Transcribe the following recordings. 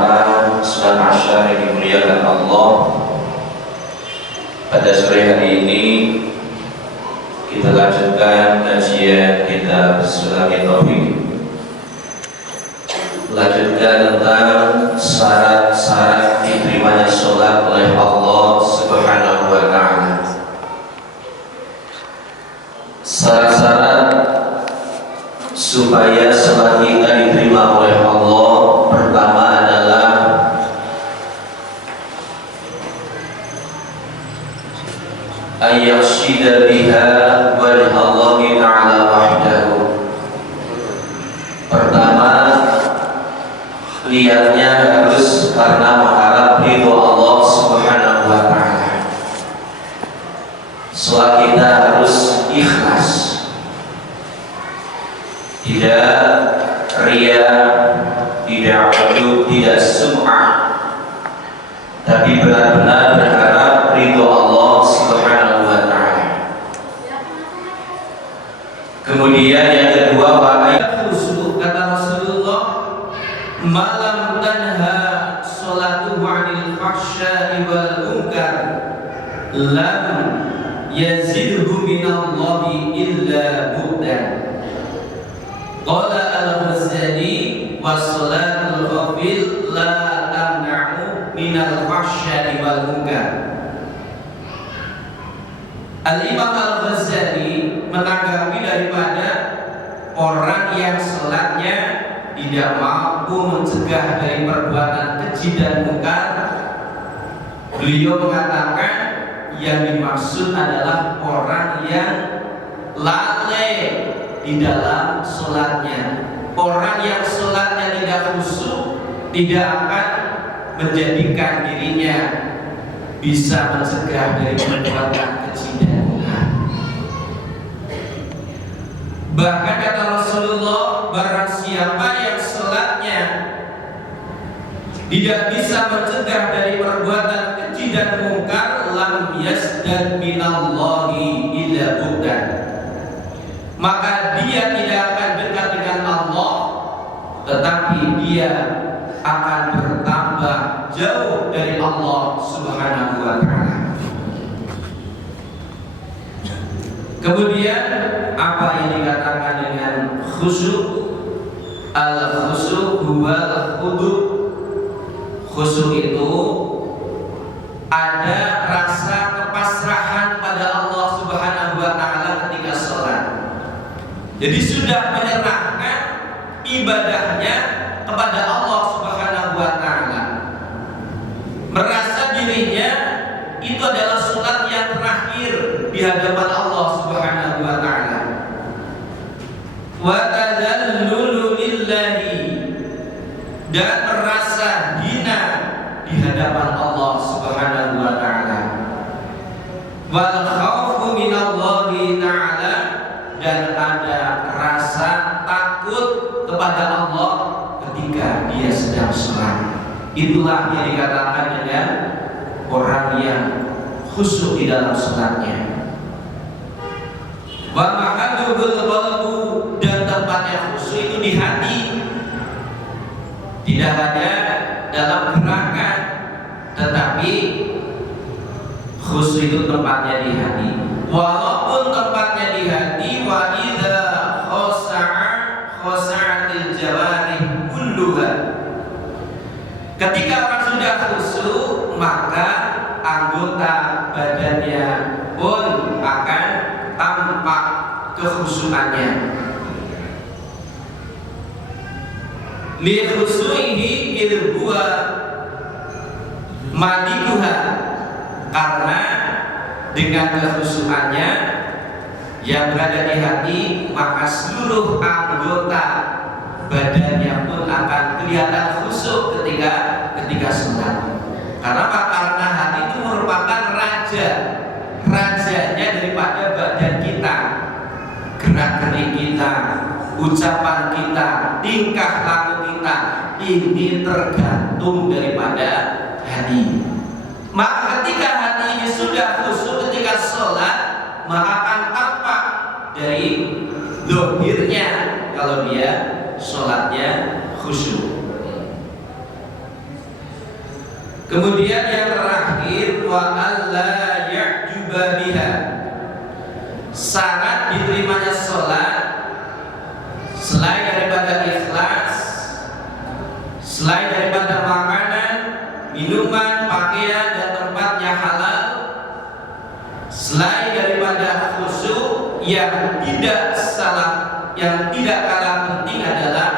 jamaah salat Asar yang dimuliakan Allah. Pada sore hari ini kita lanjutkan kajian kitab Sulami Taufik. Lanjutkan tentang syarat-syarat diterimanya sholat oleh Allah Subhanahu wa Ta'ala. Syarat-syarat supaya sholat kita diterima oleh Allah, pertama adalah ayyashida biha wajh Allah ta'ala wahdahu. Pertama, niatnya harus karena mengharap ridho Allah Subhanahu wa Ta'ala. Sholat kita harus ikhlas, tidak riya, tidak ujub, tidak sum'ah, tapi benar-benar berharap ridho Allah Subhanahu wa Ta'ala. Kemudian yang kedua, wa'ayat khusyuk, kata Rasulullah, malam tanha sholatuhu 'anil fahsya'i wal munkar lam yazidhu minallahi illa bu'dan. Qala al-Ghazali was-salatul ghafil la tamna'u minal fahsya'i wal munkar. Al-Imam Al-Ghazali menanggapi daripada orang yang salatnya tidak mampu mencegah dari perbuatan keji dan mungkar. Beliau mengatakan yang dimaksud adalah orang yang lalai di dalam sholatnya. Orang yang sholatnya tidak khusyuk tidak akan menjadikan dirinya bisa mencegah dari perbuatan keji dan mungkar. Bahkan kata Rasulullah, barang siapa yang sholatnya tidak bisa mencegah dari perbuatan keji dan mungkar, lam yasdad minallahi illa bu'dan, maka dia tidak akan dekat dengan Allah, tetapi dia akan bertambah jauh dari Allah Subhanahu wa Ta'ala. Kemudian apa yang dikatakan dengan khusyuk? Al-khusyuk huwal khudu'. Khusyuk itu ada rasa kepasrahan pada Allah Subhanahu wa Ta'ala ketika sholat. Jadi sudah menyerahkan ibadahnya kepada Allah Subhanahu wa Ta'ala, merasa dirinya itu adalah sholat yang terakhir di hadapan Allah Subhanahu wa Ta'ala. Wa tadallulu lillahi, dan merasa hina di hadapan Allah Subhanahu wa Ta'ala. Wal khaufu minallahi ta'ala, dan ada rasa takut kepada Allah ketika dia sedang sholat. Itulah yang dikatakan dengan orang yang khusyuk di dalam sholatnya. Wa mahalluhul qalbu, dan tempatnya khusyuk itu di hati, tidak hanya dalam gerakan, tetapi khusyuk itu tempatnya di hati. Walaupun tempatnya di hati, wa idza khasa'a khasa'atil jawarih kulluha, ketika orang sudah khusyuk maka anggota badannya pun akan tampak kekhusyukannya. Li khusyu'ihi idh huwa madikuha, karena dengan kekhusyukannya yang berada di hati, maka seluruh anggota badannya pun akan kelihatan khusyuk ketika sholat. Karena apa? Karena hati itu merupakan rajanya daripada badan kita. Gerak-gerik kita, ucapan kita, tingkah laku kita, ini tergantung daripada hati. Maka ketika hati ini sudah khusyuk ketika sholat, maka akan tampak dari dohirnya kalau dia sholatnya khusyuk. Kemudian yang terakhir, wa alla ya'juba biha. Syarat diterimanya sholat selain daripada ikhlas, selain daripada makanan, minuman, pakaian dan tempatnya halal, selain daripada khusyuk, yang tidak kalah penting adalah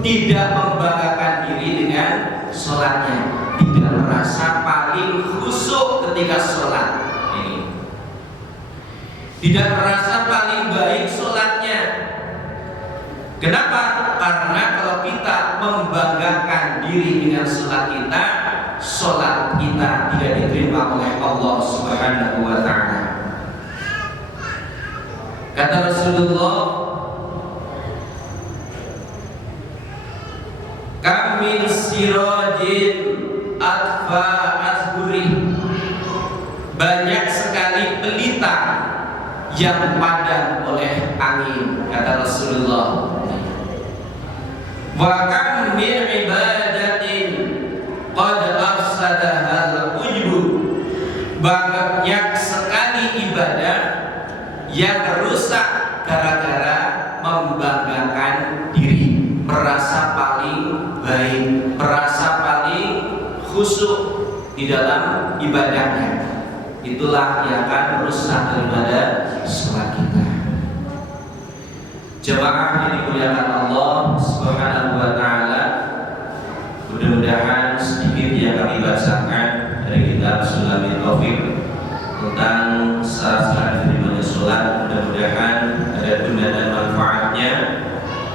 tidak membanggakan diri dengan sholatnya, tidak merasa paling khusyuk ketika sholat. Ini tidak merasa paling baik sholatnya. Kenapa? Karena kalau kita membanggakan diri dengan sholat kita tidak diterima oleh Allah Subhanahu wa ta'ala. Kata Rasulullah, kam min sirajin atfa azhuri, banyak sekali pelita yang padam oleh angin, kata Rasulullah. Wa kam min ibadatin qad afsadaha al-ujbu, banyak sekali ibadah yang rusak gara-gara membanggakan diri, merasa paling baik, merasa paling khusyuk di dalam ibadahnya. Itulah yang akan merusak daripada sholat kita. Jemaah yang dimuliakan Allah Subhanahu wa ta'ala, mudah-mudahan sedikit yang kami bacakan dari kitab Sulamin Taufik tentang syarat-syarat diterimanya sholat, mudah-mudahan ada guna dan manfaatnya.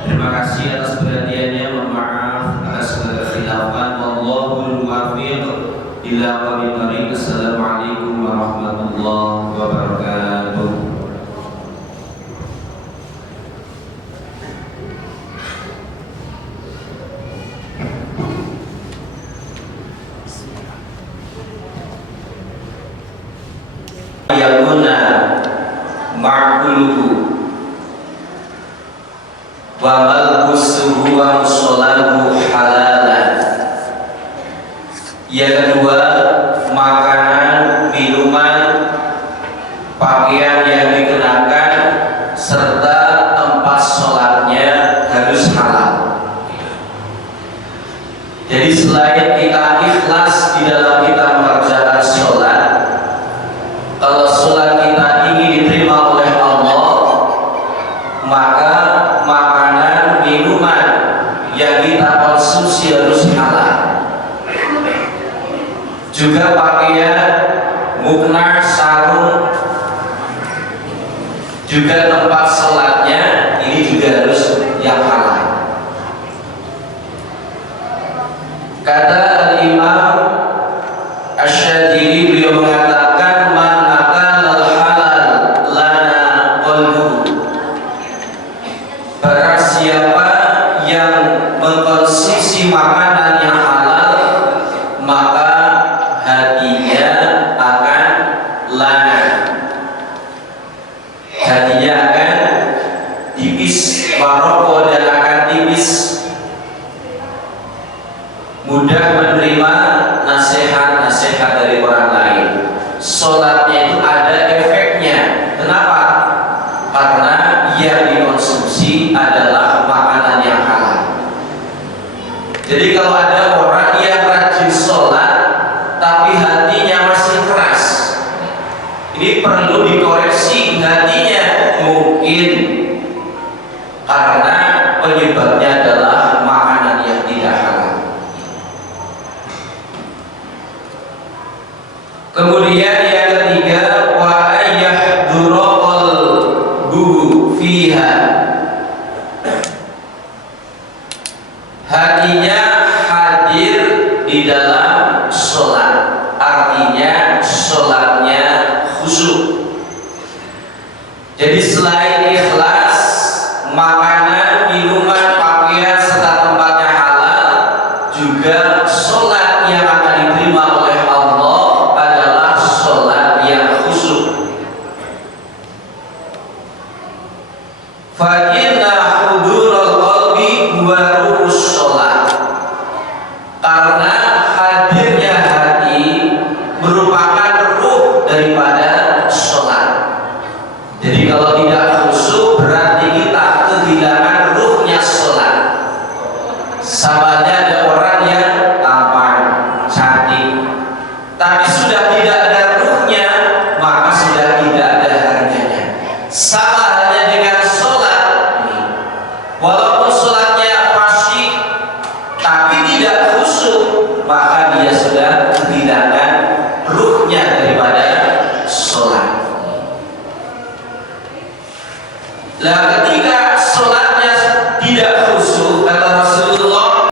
Terima kasih atas perhatiannya, mohon maaf atas segala kekhilafan. Wallahul muwaffiq ila aqwamit thoriq. Assalamualaikum warahmatullahi wabarakatuh. Yakuna ma'kuluhu wa malbusuhu wa musolahu halalan. Yang kedua, makanan, minuman, pakaian yang dikenakan serta tempat sholatnya harus halal. Jadi selain kita ikhlas di dalam kita mengerjakan sholat, kalau sholat kita ingin diterima oleh Allah, maka makanan, minuman yang kita konsumsi harus halal. Juga pakaian, mukna, sarung, juga tempat sholatnya ini juga harus yang halal. Kata Al-Imam Asy-Syadzili, beliau mengatakan, man akal halal lana qalbu, barang siapa yang mengkonsumsi makanan yang halal, maka hatinya akan lana, hatinya akan tipis, maroko, dan akan tipis, mudah menerima nasihat-nasihat dari orang lain. Sholatnya itu ada efeknya. Kenapa? Karena yang dikonsumsi adalah makanan yang halal. Jadi kalau ada orang yang rajin sholat tapi hatinya masih keras, ini perlu dikoreksi hatinya. Mungkin karena penyebabnya adalah makanan yang tidak halal. Kemudian yang ketiga, wa ayyahdura qalbuhu fiha, hatinya hadir di dalam sholat, artinya sholatnya khusyuk. Jadi selain ikhlas, makanan, minuman, pakaian serta tempatnya halal, juga sholat yang akan diterima oleh Allah adalah sholat yang khusyuk. Fa inna hudurul qalbi huwa ruhus sholat, Samanya ada orang yang tampan, cantik, tapi sudah tidak ada ruhnya, maka sudah tidak ada harganya. Sama halnya dengan sholat. Walaupun sholatnya fasih, tapi tidak khusyuk, maka dia sudah kehilangan ruhnya daripada sholat. Nah, ketika sholatnya tidak khusyuk, kata Rasulullah,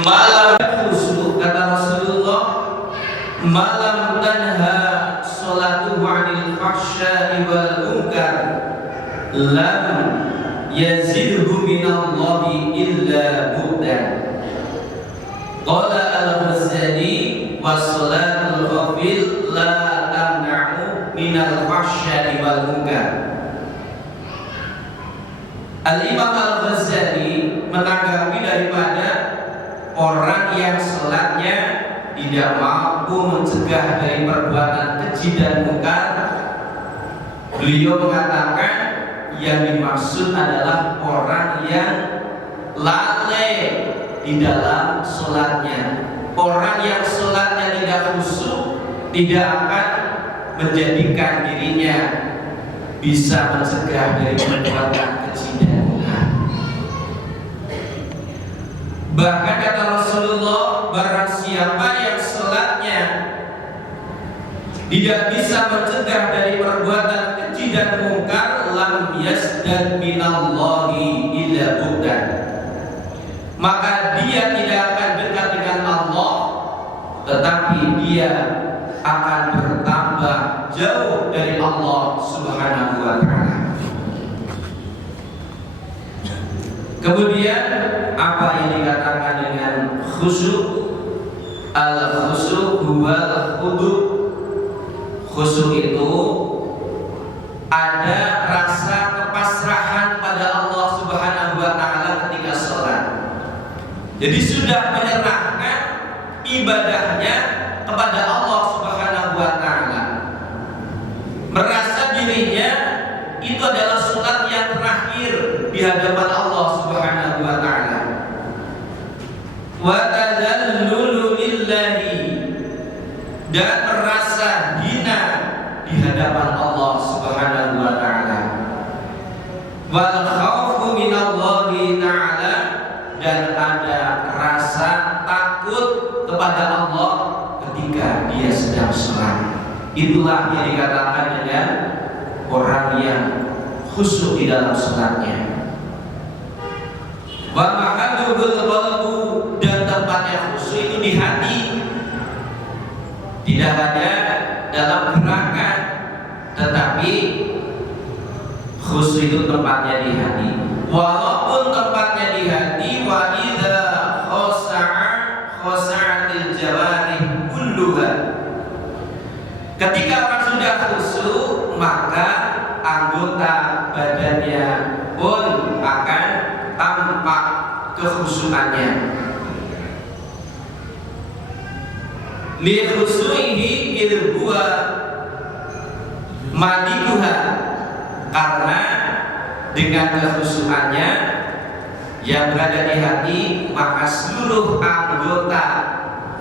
malam khusyuk, kata Rasulullah, malam tanha sholatuhu 'anil fahsya'i wal munkar lam yazidhu minallahi illa bu'dan. Qala al-Ghazali wa sholatul ghafil la tamna'u minal fahsya'i wal munkar. Al-Imam Al-Ghazali menanggapi daripada orang yang sholatnya tidak mampu mencegah dari perbuatan keji dan mungkar, beliau mengatakan yang dimaksud adalah orang yang lalai di dalam sholatnya. Orang yang sholatnya tidak khusyuk tidak akan menjadikan dirinya bisa mencegah dari perbuatan keji dan mungkar. Bahkan kata Rasulullah, barang siapa yang sholatnya tidak bisa mencegah dari perbuatan keji dan mungkar, lam yasdad minallahi illa bu'dan, maka dia tidak akan dekat dengan Allah, tetapi dia akan bertambah jauh dari Allah Subhanahu wa ta'ala. Kemudian apa yang dikatakan dengan khusyuk? Al-khusyuk huwal khudu'. Khusyuk itu ada rasa kepasrahan pada Allah Subhanahu wa ta'ala ketika sholat. Jadi sudah menyerahkan ibadahnya kepada Allah Subhanahu wa ta'ala, merasa dirinya itu adalah sholat yang terakhir di hadapan Allah Subhanahu wa ta'ala. Wa tadallulu lillahi, dan merasa hina di hadapan Allah Subhanahu wa ta'ala. Wal khaufu minallahi ta'ala, dan ada rasa takut kepada Allah ketika dia sedang sholat. Itulah yang dikatakan dengan orang yang khusyuk di dalam sholatnya. Wa mahalluhul qalbu, dan tempatnya khusyuk itu di hati, tidak hanya dalam gerakan, tetapi khusyuk itu tempatnya di hati. Walaupun tempatnya di hati, wa idza khasa'atil jawarih kulluha, ketika orang sudah khusyuk maka anggota badannya pun akan tampak kekhusyukannya. Li khusyu'ihi idh huwa malikuha, karena dengan kekhusyukannya yang berada di hati, maka seluruh anggota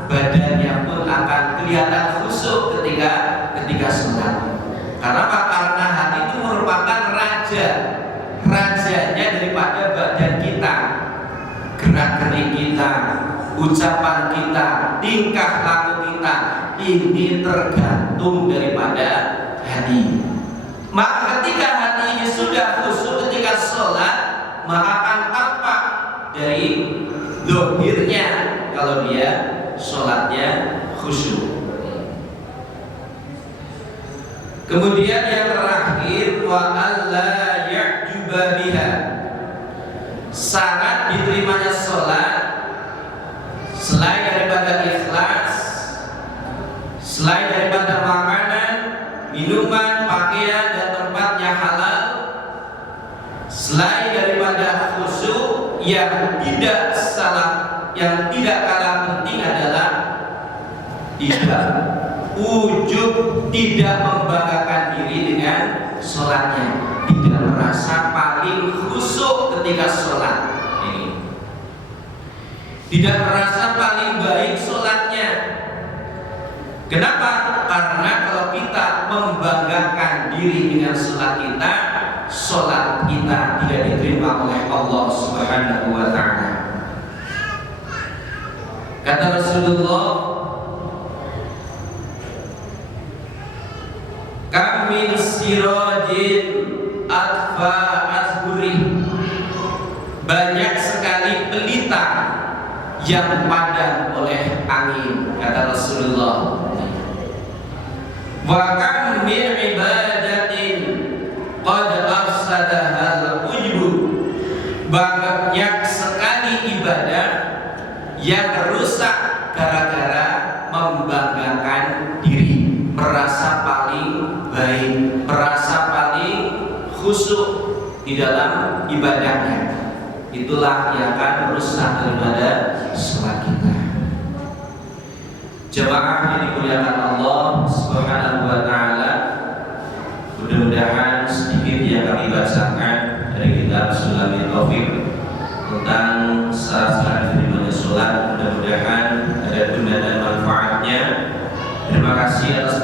badannya pun akan kelihatan khusyuk ketika sholat. Karena apa? Karena hati itu merupakan rajanya daripada badan kita. Gerak-gerik kita, ucapan kita, tingkah laku kita, ini tergantung daripada hati. Maka ketika hati ini sudah khusyuk ketika sholat, maka akan tampak dari dohirnya kalau dia sholatnya khusyuk. Kemudian yang terakhir, wa alla ya'juba biha, syarat diterimanya sholat selain daripada ikhlas, selain daripada makanan, minuman, pakaian dan tempatnya halal, selain daripada khusyuk, yang tidak kalah penting adalah tidak membanggakan diri dengan sholatnya, tidak merasa paling khusyuk ketika sholat. Ini tidak merasa paling baik sholatnya. Kenapa? Karena kalau kita membanggakan diri dengan sholat kita tidak diterima oleh Allah Subhanahu wa ta'ala. Kata Rasulullah, kam min sirajin atfa azhuri, banyak sekali pelita yang padam oleh angin, kata Rasulullah. Wa kam min ibadatin qad afsadahal ujbu, banyak sekali ibadah yang rusak gara-gara membanggakan diri, merasa paling baik, merasa paling khusyuk di dalam ibadahnya. Itulah yang akan merusak daripada sholat kita. Jemaah yang dimuliakan Allah Subhanahu wa ta'ala, mudah-mudahan sedikit yang kami bacakan dari kitab Sulamin Taufik tentang syarat-syarat diterimanya sholat, mudah-mudahan ada guna dan manfaatnya. Terima kasih atas